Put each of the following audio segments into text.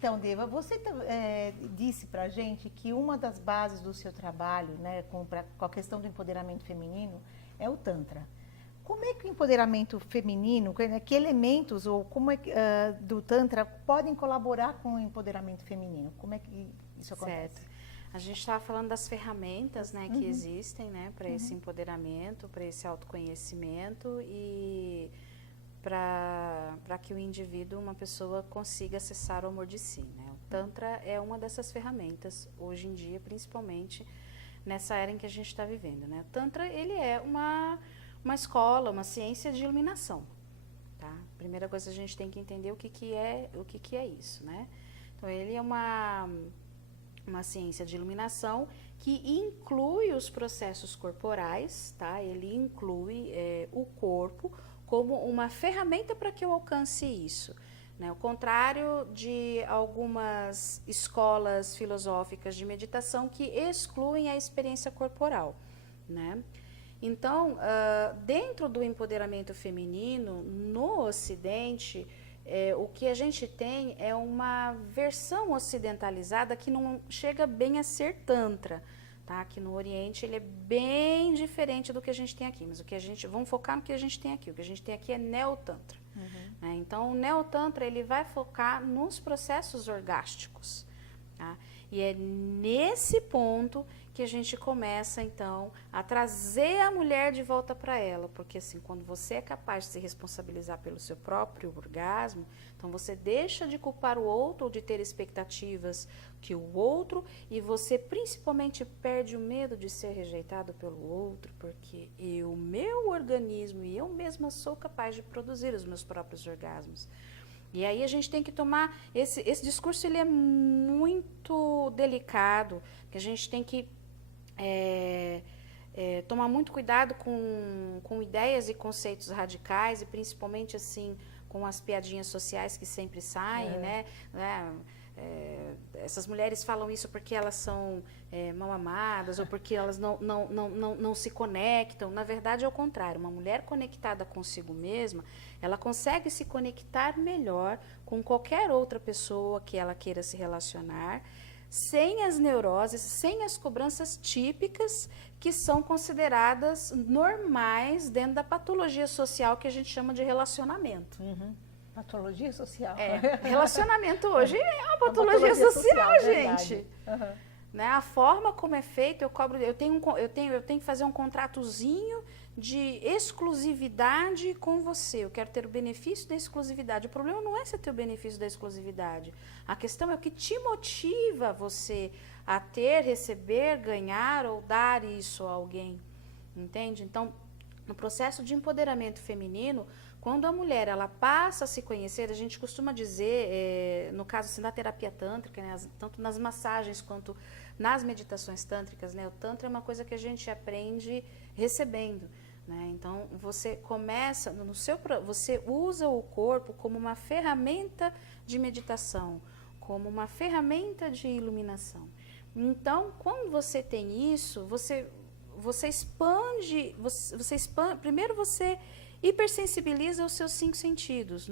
Então, Deva, você disse pra gente que uma das bases do seu trabalho, né, com a questão do empoderamento feminino, é o Tantra. Como é que o empoderamento feminino, que elementos ou como é que, do Tantra podem colaborar com o empoderamento feminino? Como é que isso acontece? Certo. A gente estava falando das ferramentas, né, que existem, né, para esse empoderamento, para esse autoconhecimento e para que o indivíduo, uma pessoa, consiga acessar o amor de si, né? O Tantra é uma dessas ferramentas, hoje em dia, principalmente nessa era em que a gente está vivendo, né? O Tantra, ele é uma escola, uma ciência de iluminação, tá? Primeira coisa, a gente tem que entender o que é isso, né? Então, ele é uma ciência de iluminação que inclui os processos corporais, tá? Ele inclui o corpo como uma ferramenta para que eu alcance isso, né? Ao contrário de algumas escolas filosóficas de meditação que excluem a experiência corporal, né? Então, dentro do empoderamento feminino, no Ocidente, o que a gente tem é uma versão ocidentalizada que não chega bem a ser Tantra, tá? Que no Oriente ele é bem diferente do que a gente tem aqui, mas vamos focar no que a gente tem aqui. O que a gente tem aqui é Neotantra. Né? Então, o Neotantra ele vai focar nos processos orgásticos, tá? E é nesse ponto que a gente começa, então, a trazer a mulher de volta para ela. Porque, assim, quando você é capaz de se responsabilizar pelo seu próprio orgasmo, então você deixa de culpar o outro ou de ter expectativas que o outro, e você principalmente perde o medo de ser rejeitado pelo outro, porque o meu organismo e eu mesma sou capaz de produzir os meus próprios orgasmos. E aí a gente tem que tomar, esse discurso ele é muito delicado, que a gente tem que tomar muito cuidado com ideias e conceitos radicais, e principalmente assim com as piadinhas sociais que sempre saem, né? Essas mulheres falam isso porque elas são mal amadas ou porque elas não se conectam. Na verdade é o contrário, uma mulher conectada consigo mesma, ela consegue se conectar melhor com qualquer outra pessoa que ela queira se relacionar, sem as neuroses, sem as cobranças típicas que são consideradas normais dentro da patologia social que a gente chama de relacionamento. Patologia social. Relacionamento hoje é uma patologia social, gente. Né? A forma como é feito, eu tenho que fazer um contratozinho de exclusividade com você. Eu quero ter o benefício da exclusividade. O problema não é você ter o benefício da exclusividade. A questão é o que te motiva você a ter, receber, ganhar ou dar isso a alguém. Entende? Então, no processo de empoderamento feminino, quando a mulher ela passa a se conhecer, a gente costuma dizer, no caso assim, da terapia tântrica, né, tanto nas massagens quanto nas meditações tântricas, né, o tantra é uma coisa que a gente aprende recebendo, né? Então você começa você usa o corpo como uma ferramenta de meditação, como uma ferramenta de iluminação. Então, quando você tem isso, você expande, primeiro você hipersensibiliza os seus 5 sentidos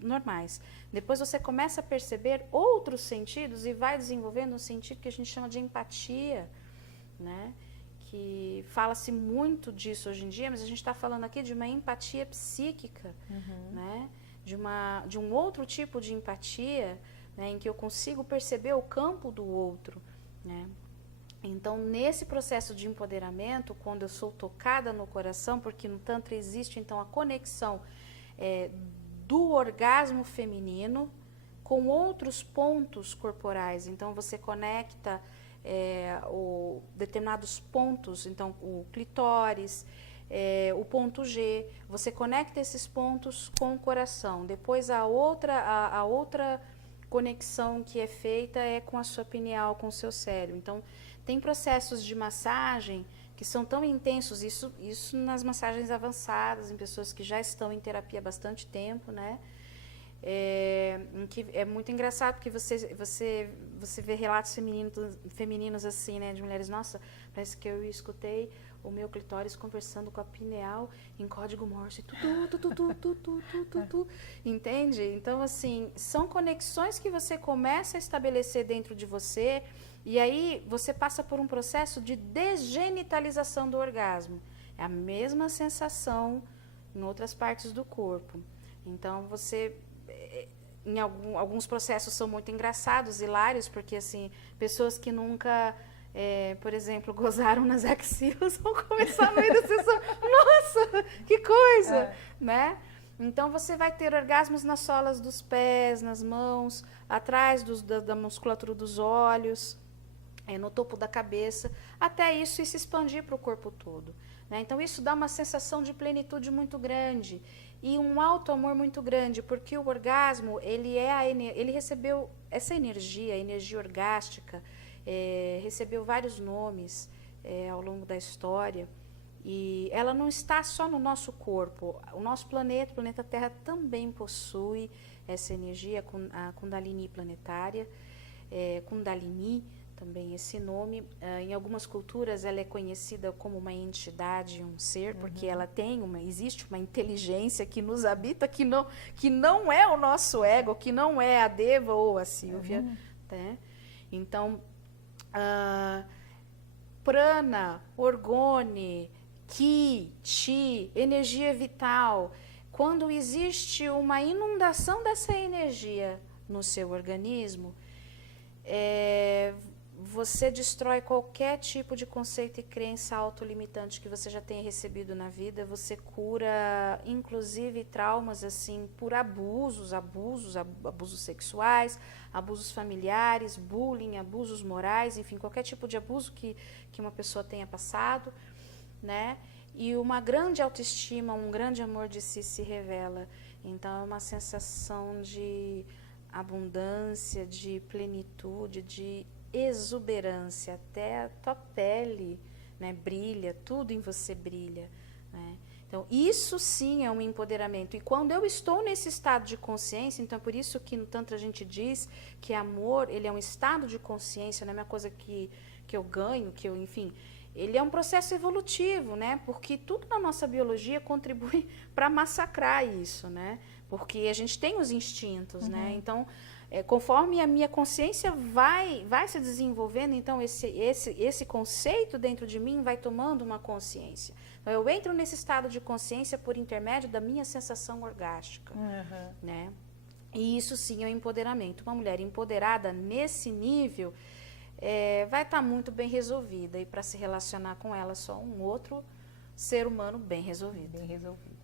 normais. Depois você começa a perceber outros sentidos e vai desenvolvendo um sentido que a gente chama de empatia, né? Que fala-se muito disso hoje em dia, mas a gente está falando aqui de uma empatia psíquica, né? De um outro tipo de empatia, né? Em que eu consigo perceber o campo do outro, né? Então, nesse processo de empoderamento, quando eu sou tocada no coração, porque no Tantra existe, então, a conexão do orgasmo feminino com outros pontos corporais. Então, você conecta determinados pontos, então, o clitóris, o ponto G, você conecta esses pontos com o coração. Depois, a outra conexão que é feita é com a sua pineal, com o seu cérebro. Então, tem processos de massagem que são tão intensos, isso nas massagens avançadas, em pessoas que já estão em terapia há bastante tempo, né? Que é muito engraçado, porque você vê relatos femininos assim, né? De mulheres, nossa, parece que eu escutei o meu clitóris conversando com a pineal em código Morse. Tu. Entende? Então, assim, são conexões que você começa a estabelecer dentro de você e aí você passa por um processo de desgenitalização do orgasmo. É a mesma sensação em outras partes do corpo. Então, você... alguns processos são muito engraçados, hilários, porque, assim, pessoas que nunca... por exemplo, gozaram nas axilas, vão começar a meio da sessão. Nossa, que coisa! Né? Então, você vai ter orgasmos nas solas dos pés, nas mãos, atrás da musculatura dos olhos, no topo da cabeça, até isso se expandir para o corpo todo. Né? Então, isso dá uma sensação de plenitude muito grande e um alto amor muito grande, porque o orgasmo, ele recebeu essa energia, a energia orgástica, recebeu vários nomes ao longo da história e ela não está só no nosso corpo. O nosso planeta, o planeta Terra, também possui essa energia, a Kundalini planetária, Kundalini, também esse nome. Em algumas culturas ela é conhecida como uma entidade, um ser, porque ela existe uma inteligência que nos habita, que não é o nosso ego, que não é a Deva ou a Sílvia. Né? Então, prana, orgone, ki, chi, energia vital. Quando existe uma inundação dessa energia no seu organismo, você destrói qualquer tipo de conceito e crença autolimitante que você já tenha recebido na vida. Você cura, inclusive, traumas assim por abusos sexuais, abusos familiares, bullying, abusos morais, enfim, qualquer tipo de abuso que uma pessoa tenha passado, né? E uma grande autoestima, um grande amor de si se revela. Então, é uma sensação de abundância, de plenitude, de exuberância, até a tua pele, né, brilha, tudo em você brilha, né? Então, isso sim é um empoderamento. E quando eu estou nesse estado de consciência, então é por isso que no Tantra a gente diz que amor, ele é um estado de consciência, não é uma coisa que eu ganho, enfim, ele é um processo evolutivo, né? Porque tudo na nossa biologia contribui para massacrar isso, né? Porque a gente tem os instintos, né? Então, conforme a minha consciência vai se desenvolvendo, então esse conceito dentro de mim vai tomando uma consciência. Então, eu entro nesse estado de consciência por intermédio da minha sensação orgástica, né? E isso sim é um empoderamento. Uma mulher empoderada nesse nível vai estar muito bem resolvida, e para se relacionar com ela só um outro ser humano bem resolvido. Bem resolvido.